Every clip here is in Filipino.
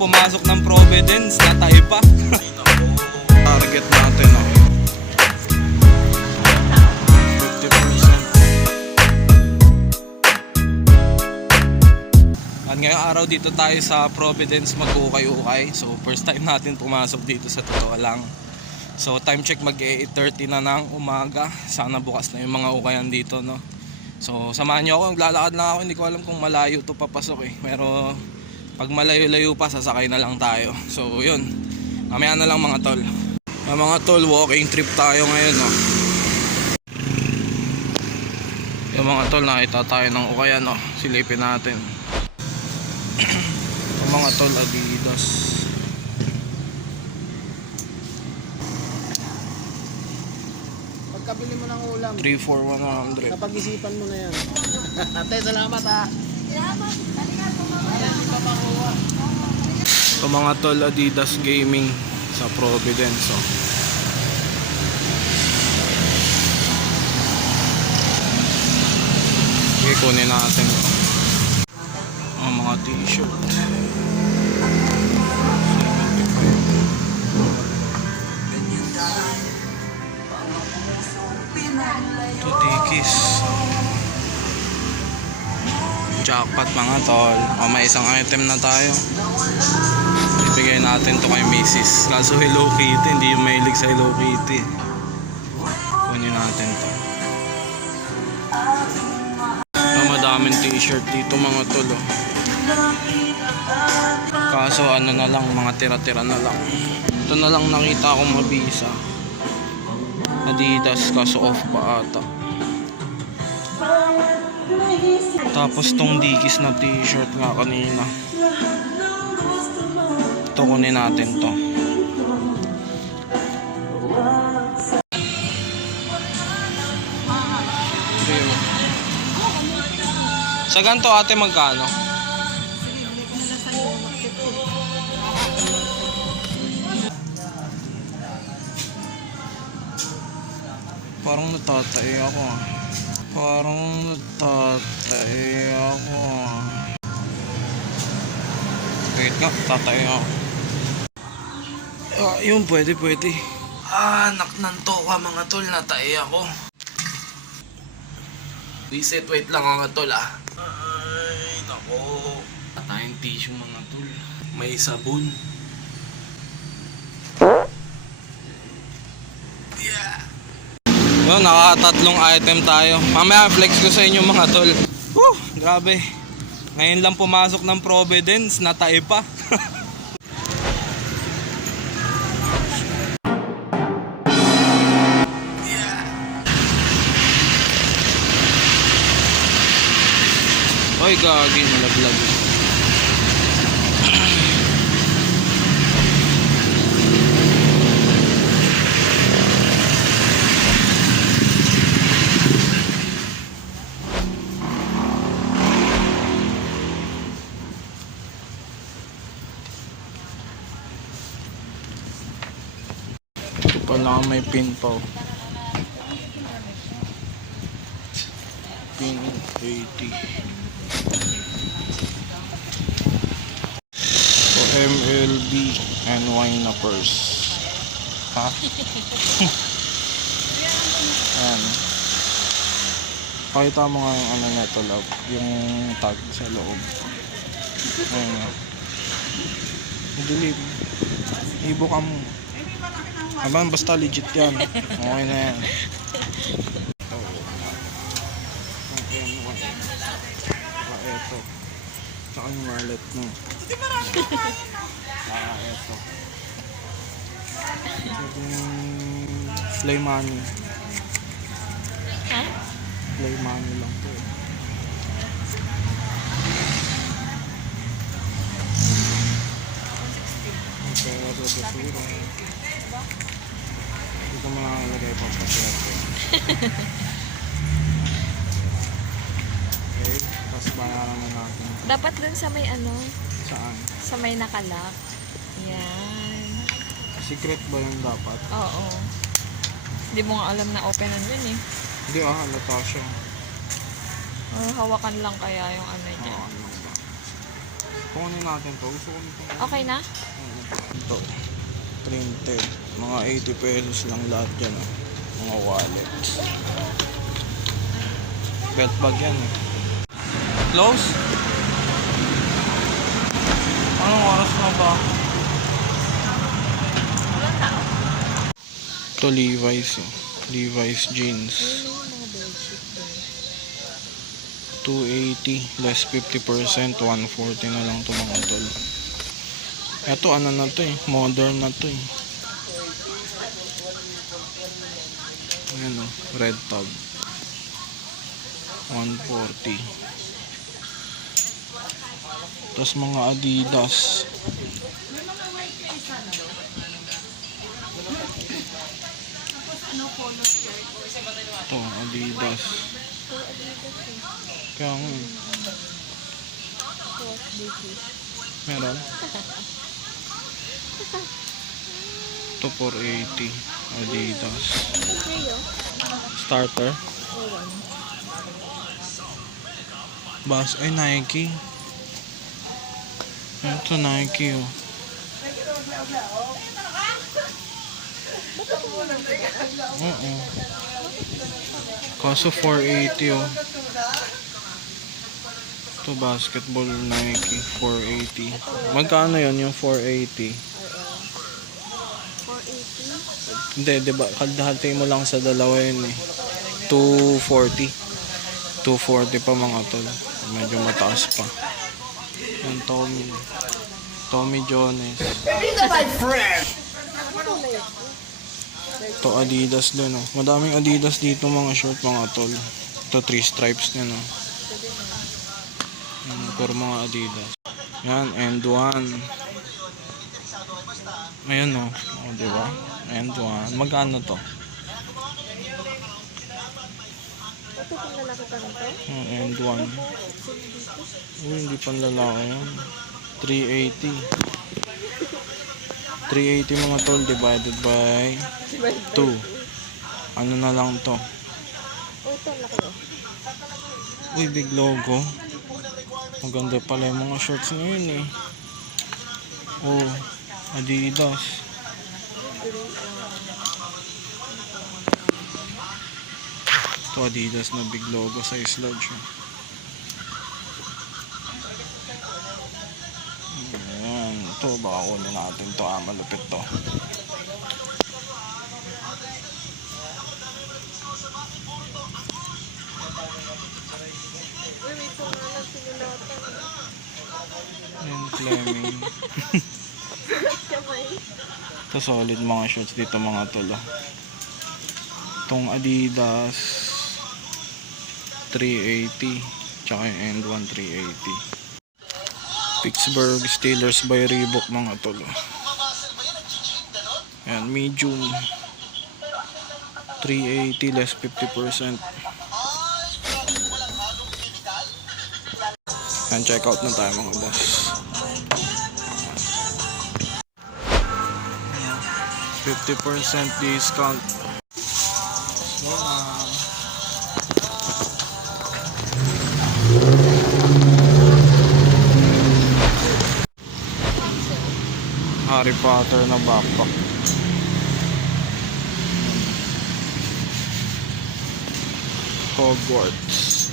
pumasok ng Providence, natay pa. Target natin, oh. 50%. At ngayong araw dito tayo sa Providence mag-ukay-ukay. So first time natin pumasok dito sa totoo lang. So time check mag 8.30 na ng umaga. Sana bukas na yung mga ukayan dito no. So samahan niyo ako, maglalakad lang ako. Hindi ko alam kung malayo to papasok eh. Pero pag malayo-layo pa sasakay na lang tayo. So yun. Mamaya na lang mga tol. Ah, mga tol, walking trip tayo ngayon no. Yung mga tol, nakita tayo ng ukayan no. Silipin natin. Yung mga tol, Adidas. Pagkabili mo ng ulam, 3 for 100. napag-isipan mo na yan. Ate, salamat ha. Ito mga tol Adidas Gaming sa Providence. Oh. Sige, kunin natin. Ang mga t-shirt. 75. Ito tikis. Jackpot mga tol. O, may isang item na tayo. Natin to kay Mrs. Kaso Hello Kitty, hindi yung mahilig sa Hello Kitty. Kunin natin to. Oh, madaming t-shirt dito mga tol. Oh. Kaso ano na lang, mga tira-tira na lang. Ito na lang nakita ko mabisa. Adidas, kaso off pa ata. Tapos tong dikis na t-shirt nga kanina. Ito kunin natin to. Sa ganito ate magkano? Parang natatay ako ah. Parang natatay ako ah. Wait nga, tatay ako. Ah, yun, pwede, pwede. Ah, naknanto ka mga tol, natay ako. Reset, wait lang mga tol ah. Ay, nako. Tayong tissue mga tol. May sabon. Yeah. Yun, nakatatlong item tayo. Mamaya flex ko sa inyo mga tol. Woo, grabe. Ngayon lang pumasok ng Providence, natay pa. Oy, gagi, malaglag. Ito pala may pin pa. oh. Pin 80. MLB and wine na purse. Ha? Ayan. Pakita mo nga yung ano neto love. Yung tag sa loob. Ayan nga. Dilim. Ibo ka mo. Aban, basta legit yan. Okay na yan. Ang M1. Eto. Tsaka yung wallet mo. Ah, eto. Yung play money. Ha? Play money lang to eh. Dito mo lang ilagay pa pa siya. Okay, tapos bayaran na natin. Dapat dun sa may ano, Saan? sa may nakalak. Yan. Secret ba yung dapat? Oo. Hindi mo nga alam na openan yun eh. Hindi ah, halata siya. Or hawakan lang kaya yung ano Oo, niya. ano ba? Kunin natin to. Gusto ko nito. Okay na? Ito. Printed. Mga 80 pesos lang lahat yan. ah. Mga wallets. Belt bag yan eh. Close? Anong oras na ba? Ito Levi's eh. Levi's jeans. 280 less 50% 140 na lang to mga tol. Ito ano na to eh, modern na to eh. Ayan o, red tag. 140. Tapos mga Adidas. Ito, Adidas. Kaya nga. Meron? Ito 480 Adidas. Starter? Bas ay Nike. Ito Nike oh. Oo. Kaso 480 oh Ito basketball Nike 480 Magkano yon yung 480? 480? Hindi, di ba? Kalahati mo lang sa dalawa yun eh. 240. 240 pa mga tol. Medyo mataas pa. Yan, Tommy. Tommy Jones. Ito Adidas din oh. Madaming Adidas dito mga short mga tol. Ito 3 stripes din oh. Puro mga Adidas. Yan, end one. Ayan o. Oh. oh, di ba? End one. Magkano to? Ito kung lalaki pa nito? Oh, end one. Uy, hindi pa lalaki yan. 380. 380 mga tol divided by 2. Ano na lang to? Oh, oh. Uy, big logo. Maganda pala yung mga shorts ngayon eh. Oh, Adidas. Ito Adidas na big logo sa oh. Ayan. Ito, baka kunin natin to. Ah, malupit to. Fleming. Ito solid mga shorts dito mga tolo. Itong Adidas 380 tsaka yung End 1 380. Pittsburgh Steelers by Reebok mga tolo. Ayan, medium 380 less 50%. Ayan, check out na tayo mga boss. 50% discount. So, ah, Harry Potter na backpack. Hogwarts.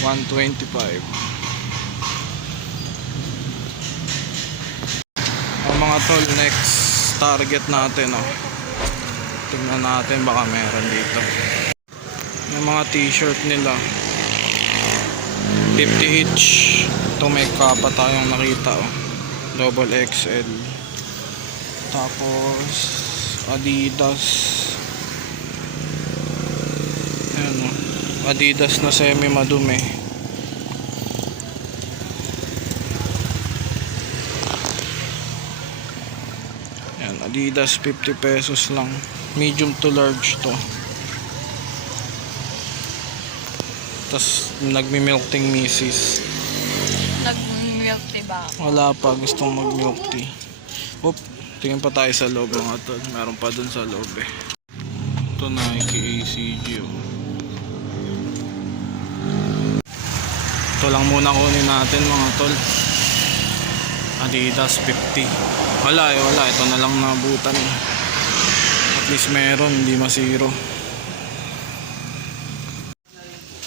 125. Ang mga tol, next target natin, oh. Tingnan natin, baka meron dito. Yung mga t-shirt nila. 50 each. Ito may kapa tayong nakita, oh. Double XL. Tapos, Adidas. Ayan, oh. Adidas na semi madumi. Yan, Adidas 50 pesos lang. Medium to large to. Tapos nagmi-milk tea misis. Nag-milk tea ba? Wala pa gustong mag-milk tea. Oop, tingin pa tayo sa loob mga tol. Meron pa dun sa loob eh. Ito Nike ACG oh. Ito lang muna kunin natin mga tol. Adidas 50. Wala eh, wala. Ito na lang nabutan. At least meron, hindi masiro.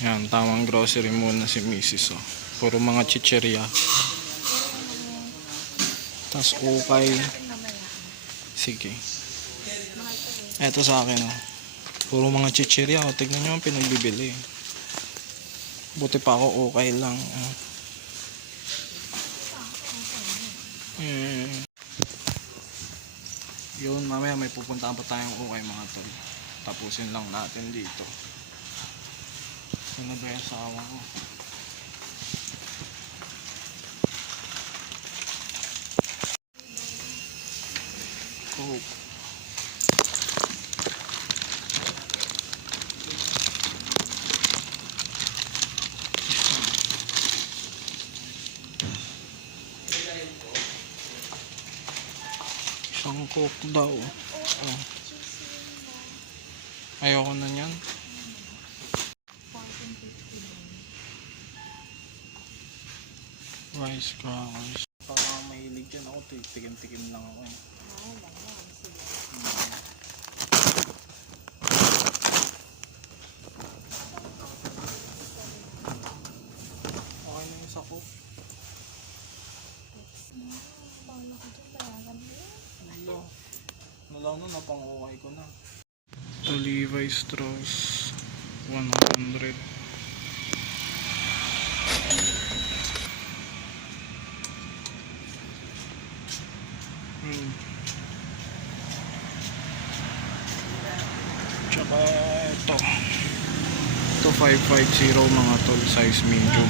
Yan, tamang grocery muna si Mrs. Oh. Puro mga chicheria. Tapos ukay. Sige. Eto sa akin oh. Puro mga chicheria. Oh. Tignan nyo ang pinagbibili. Buti pa ako okay lang. Oh. Mm. Yun, mamaya may pupuntahan pa tayong ukay mga tol. Tapusin lang natin dito. Ano ba yung asawa ko? Oh. Isang coke daw. Oh. Ayoko na yan. Rice crackers. Parang mahilig yan ako. Tikim-tikim lang ako eh. Hmm. Okay na yung sa coke. Hello. Nalaw na, napang-okay ko na. Ito Levi Strauss. 100. Hmm. Tsaka ito. Ito 550 mga tol size medium.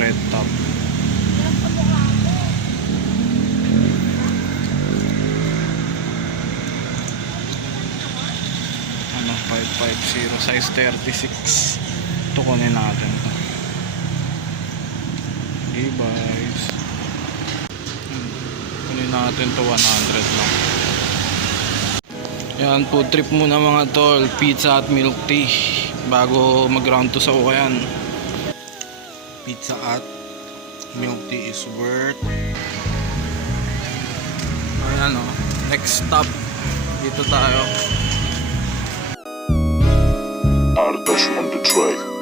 Red top. Ano 550 size 36. Ito kunin natin to. Levi's. Hmm. Kunin natin to 100 lang. Yan, food trip muna mga tol. Pizza at milk tea. Bago mag-round to sa ukayan. Pizza at milk tea is worth. Ayan o. Next stop. Dito tayo. are the best on the track.